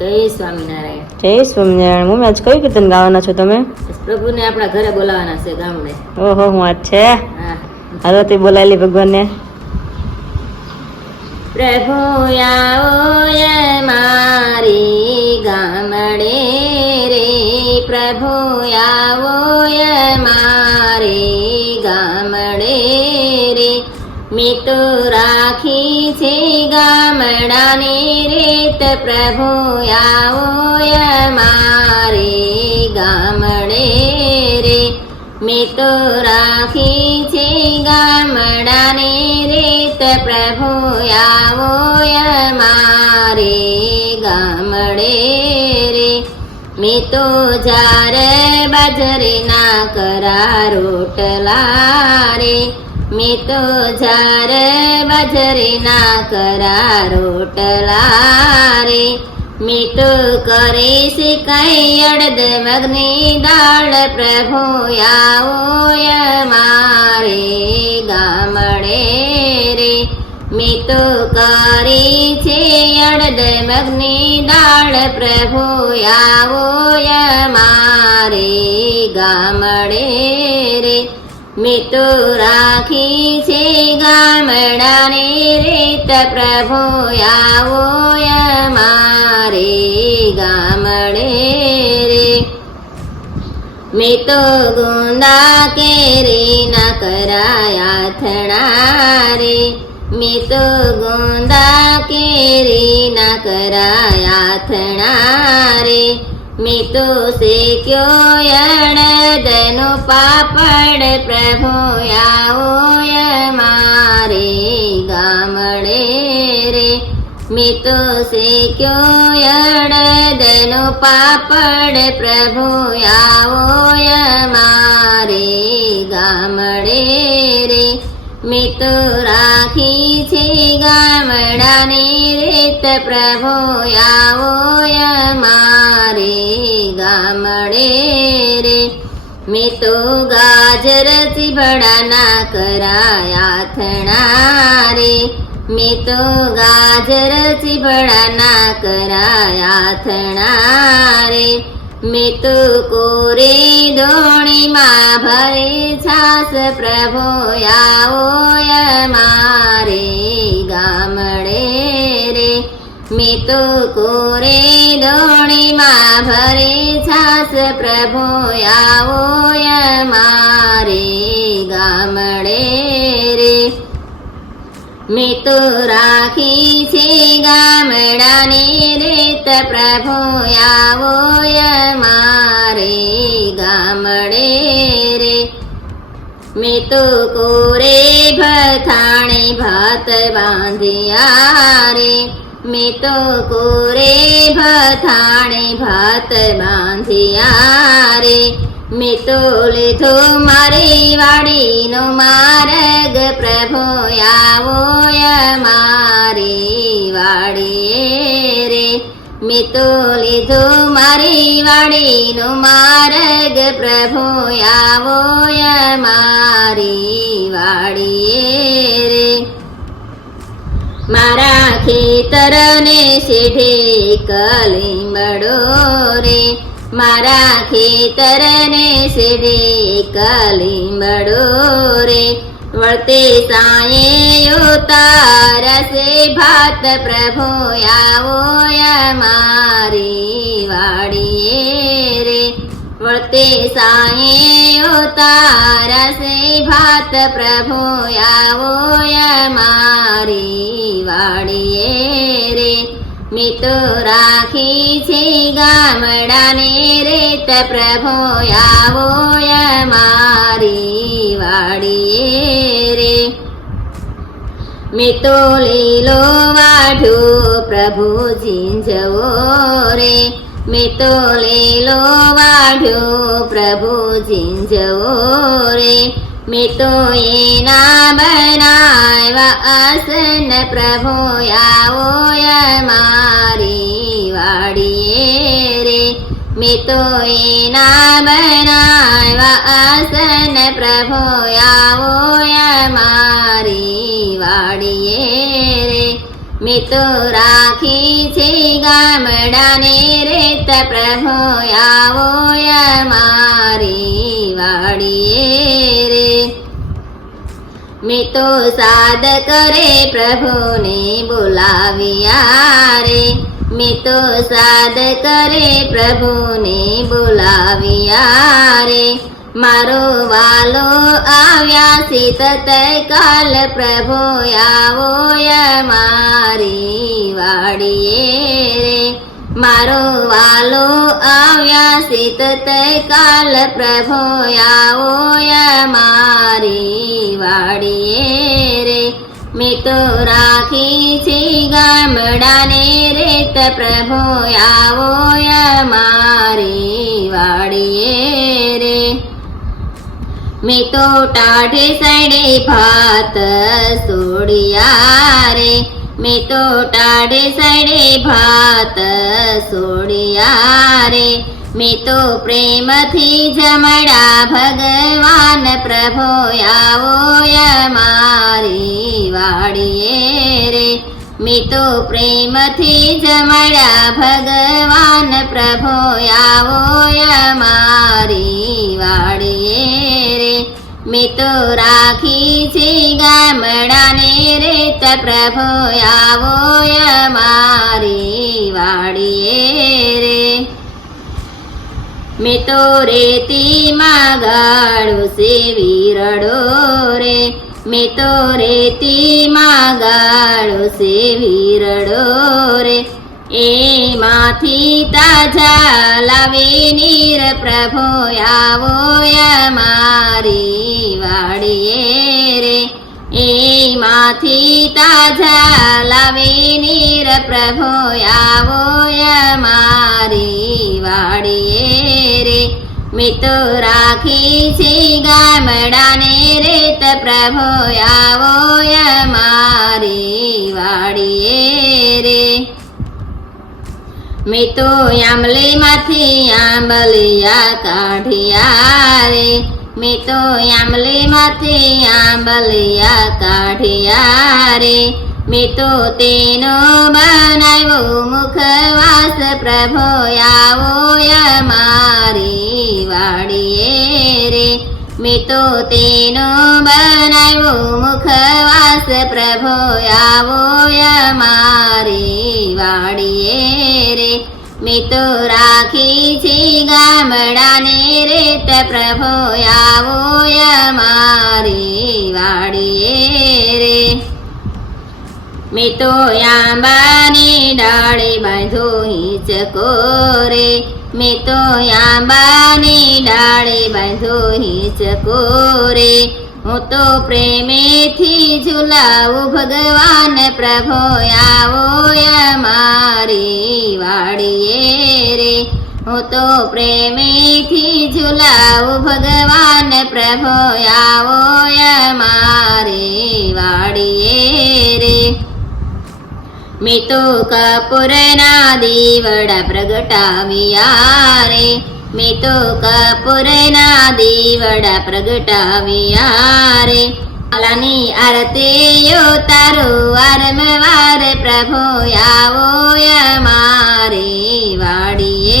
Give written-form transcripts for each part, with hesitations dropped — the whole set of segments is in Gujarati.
જય સ્વામિનારાયણ. જય સ્વામિનારાયણ. મમ્મી આજ કયું કીર્તન ગાવાના છો તમે? પ્રભુને આપણા ઘરે બોલાવાના છે ગામડે. ઓહો, હું આજ છે. હા. હાલો તે બોલાયેલી ભગવાનને. પ્રભુ આવો મારી ગામડે રે, પ્રભુ આવો મારી ગામડે રે, મેં તો રાખી છે ગામડાની રીત, પ્રભુ આવો મારી ગામડે રે, મેં તો રાખી છે ગામડાની રીત, પ્રભુ આવો મારી ગામડે રે, મેં તો જ્યારે બાજરીના કરા રોટલા રે, મેં તો જ્યારે બાજરીના કરા રોટલા રે, મેં તો કરીશ કઈ અડદ મગની દાળ, પ્રભુ આવો મારે ગામડે રે, મેં તો કરી છે અડદ મગની દાળ, પ્રભુ આવો મારે ગામડે રે, મેં તો રાખી છે ગામડાની રીત, પ્રભુ આવો મારે ગામડે રે, મેં તો ગુંદા કેરીના કરાયા થણા રે, મેં તો ગુંદા કેરીના કરાયા થણા રે, મેં તો શેક્યો અડદનો પાપડ, પ્રભુ આવો મારે ગામડે રે, મેં તો શેક્યો અડદનો પાપડ, પ્રભુ આવો મારે ગામડે રે, મેં તો રાખી છે ગામડાની રીત, પ્રભુ આવો મારે ગામડે રે, મેં તો ગાજર ચીભડાના કરાયા થણા રે, મેં તો ગાજર ચીભડાના કરાયા થણા રે, મેં તો કોરી દોણીમાં ભરી છાસ, પ્રભુ આવો મારે ગામડે રે, મેં તો કોરી દોણીમાં ભરી છાસ, પ્રભુ આવો મારે ગામડે રે, મેં તો રાખી છે ગામડાની રીત, પ્રભુ આવો મારે ગામડે રે, મેં તો કોરે ભથાણે ભાત બાંધ્યા રે, મેં તો કોરે ભથાણે ભાત બાંધ્યા રે, મેં તો લીધો મારી વાડીનો માર્ગ, પ્રભુ આવો મારી વાડીએ રે, મેં તો લીધો મારી વાડીનો માર્ગ, પ્રભુ આવો મારી વાડીએ રે, મારા ખેતરને શેઢે કલીમડો રે, મારા ખેતરને શેઢે કલીમડો રે, વળતે સાયે ઉતારશે ભાત, પ્રભુ આવો મારી વાડીએ રે, વળતે સાયે ઉતારશે ભાત, પ્રભુ આવો મારી વાડીએ રે, મેં તો રાખી છે ગામડાની રીત, પ્રભુ આવો મારી વાડીએ રે, મેં તો લીલો વાઢ્યો પ્રભુ ઝીંઝવો રે, મેં તો લીલો વાઢ્યો પ્રભુ ઝીંઝવો રે, મેં તો એના બનાવ્યા આસન, પ્રભુ આવો મારી વાડીએ રે, મેં તો એના બનાવ્યા આસન, પ્રભુ આવો મારી વાડીએ રે, મેં તો રાખી છે ગામડાને રેત પ્રભુ આવો અમારી વાડીએ રે મેં તો સાદ કરે પ્રભુને બોલાવ્યા રે મેં તો સાદ કરે પ્રભુને બોલાવ્યા રે મારો વાલો આવ્યા સીત કાલ પ્રભુ આવો અમારી વાડીએ રે મારો વાલો આવ્યા સીત કાલ પ્રભુ આવો અમારી વાડીએ રે મેં તો રાખી છે ગામડાને રેત પ્રભુ આવો અમારી વાડીએ રે મેં તો ટાઢે સાઈડે ભાત સોડિયા રે મેં તો ટાઢે સાઈડે ભાત સોડિયા રે મેં તો પ્રેમથી જમડા ભગવાન પ્રભુ આવો અમારી વાડીએ રે મેં તો પ્રેમથી જમડા ભગવાન પ્રભુ આવો અમારી વાડીએ રે મેં તો રાખી છે ગામડાને રેત પ્રભુ આવો અમારી વાડીએ રે મેં તો રેતીમાં ગાળું સેવી રડો રે મેં તો રેતીમાં ગાળું સેવી રડો રે એમાંથી તાજા લાવી નીર પ્રભુ આવો અમારી વાડીએ રે એમાંથી તાજા લાવી નીર પ્રભુ આવો અમારી વાડીએ રે મેં તો રાખી છે ગામડાને રેત પ્રભુ આવો અમારી વાડીએ રે મેં તો આંબલીમાંથી આંબલિયા કાઢ્યા રે મેં તો આંબલીમાંથી આંબલિયા કાઢ્યા રે મેં તો તેનો બનાવ્યો મુખવાસ પ્રભુ આવો અમારી વાડીએ રે મેં તો તેનો બનાવ્યો મુખવાસ પ્રભુ આવો અમારી વાડીએ રે મેં તો રાખી છે ગામડાને રેત પ્રભુ આવો અમારી વાડીએ રે મેં તો આંબાની ડાળે બાંધો હિંચકો રે મેં તો આંબાની ડાળે બાંધો હિંચકો રે હું તો પ્રેમેથી ઝુલાવું ભગવાન પ્રભુ આવો અમારી વાડીએ રે હું તો પ્રેમેથી ઝુલાવું ભગવાન પ્રભુ આવો અમારી વાડીએ રે મેં તો કપૂરના દીવડા પ્રગટાવ્યા રે મેં તો કપૂરના દીવડા પ્રગટાવ્યા રે માલાની આરતીઓ તારો વારંવાર પ્રભુ આવો અમારી વાડીએ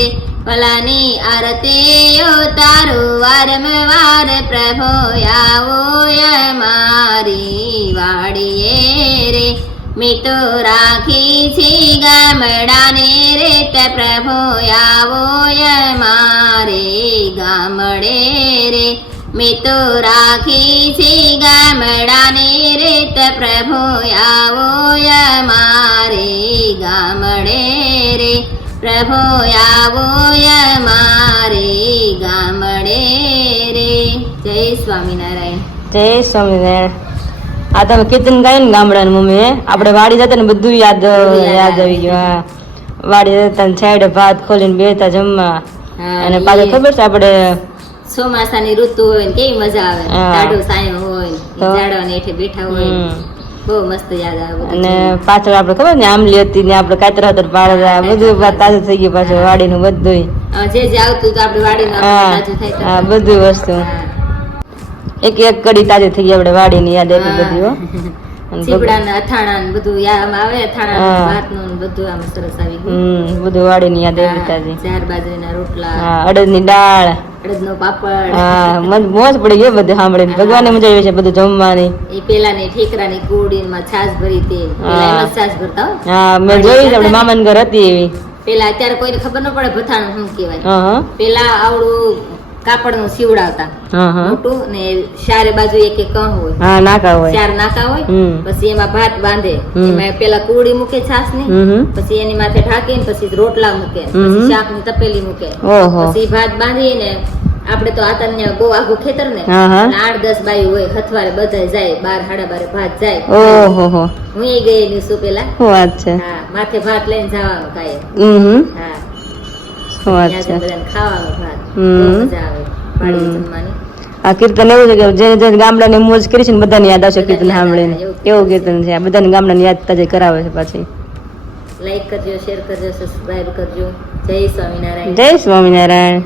રે ભલાની આરતીઓ તારો વારંવાર પ્રભુ આવો અમારી વાડીએ રે મેં તો રાખી છે ગામડાને રેત પ્રભુ આવો અમારે ગામડે રે મેં તો રાખી છે ગામડાને રેત પ્રભુ આવો અમારે ગામડે રે પ્રભુ આવો અમારે ગામડે રે જય સ્વામિનારાયણ જય સ્વામિનારાયણ. આ તમે કીર્તન ગાય ને ગામડાનું મમ્મી આપણે વાડી જતા ને બધું યાદ આવી ગયું. હા, વાડી જતા ને સાઈડે ભાત ખોલીને બેતા જમવા. અને પાછું ખબર છે આપણે ચોમાસાની ઋતુ હોય ને કેવી મજા આવે, ટાઢો સાયો હોય, ઝાડવા હેઠે બેઠા હોય, બહુ મસ્ત યાદ આવે. અને પાછળ આપણે ખબર ને આંબલી હતી ને આપણે કાતર હતા પાડતા બધું તાજું થઈ ગયું પાછું વાડીનું બધું જે આવતું તો આપણે વાડીનું તાજું થાય. હા, બધું વસ્તુ એક એક કડી તાજી થઈ ગઈ આપણે વાડીની યાદ એટલી બધી. ચીબડા ને અથાણા ને બધું આમ આવે, અથાણા હા. ભાત નું બધું આમ સરસ આવી ગયું. બધું વાડીની યાદ આવી તાજી. ચાર બાજરીના રોટલા, હા, અડદની દાળ. અડદનો પાપડ, હા, મોજ પડી ગયો બધું સાંભળીને. ભગવાનને મજા આવી છે બધું જમવાની. એ પેલાની ઠેકરાની કોડી માં છાશ ભરી તેલ, પેલા એમ જ છાશ ભરતા હો. હા, મેં જોઈ છે, આપણે મામાના ઘર હતી એવી. પેલા અત્યારે કોઈને ખબર ન પડે ભથાણું શું કહેવાય. હા હા પેલા આવડું કાપડ નું સીવડાવતા હા હા મોટું, ને ચારે બાજુ એક એક કણ હોય, હા, નાકા હોય. ચાર નાકા હોય. હમ. પછી એમાં ભાત બાંધે, હમ. એમાં પેલા કુડી મૂકે છાશ ની, હમ. પછી એની માથે ઢાંકીને પછી રોટલા મૂકે, હમ. પછી શાક ની તપેલી મૂકે, ઓહો. પછી ભાત બાંધીને આપડે તો આતન્ય બહુ આઘું ખેતર ને, હા, હા. અને 8-10 બાઈ હોય, હથવારે બધા જાય, 12-12 ભાત જાય. ઓહો હો, હું એ ગઈ દિવસો પેલા. શું વાત છે. હા, માથે ભાત લઈને જવાનું કાંઈ. હમ. હા, શું વાત ત્યાં છે. જ બધાને ખાવાનું ભાત. હમ. બહુ મજા આવે વાડીએ જમવાની. આ કીર્તન એવું છે કે જે ગામડાની મોજ કરી છે ને બધાની યાદ આવશે કીર્તન બધાને યાદ સાંભળીને. આવે, એવું કીર્તન છે. આ બધાની ગામડાની યાદ તાજી કરાવે છે પાછી. લાઈક કરજો, શેર કરજો, સબસ્ક્રાઇબ કરજો. જય સ્વામિનારાયણ. જય સ્વામિનારાયણ.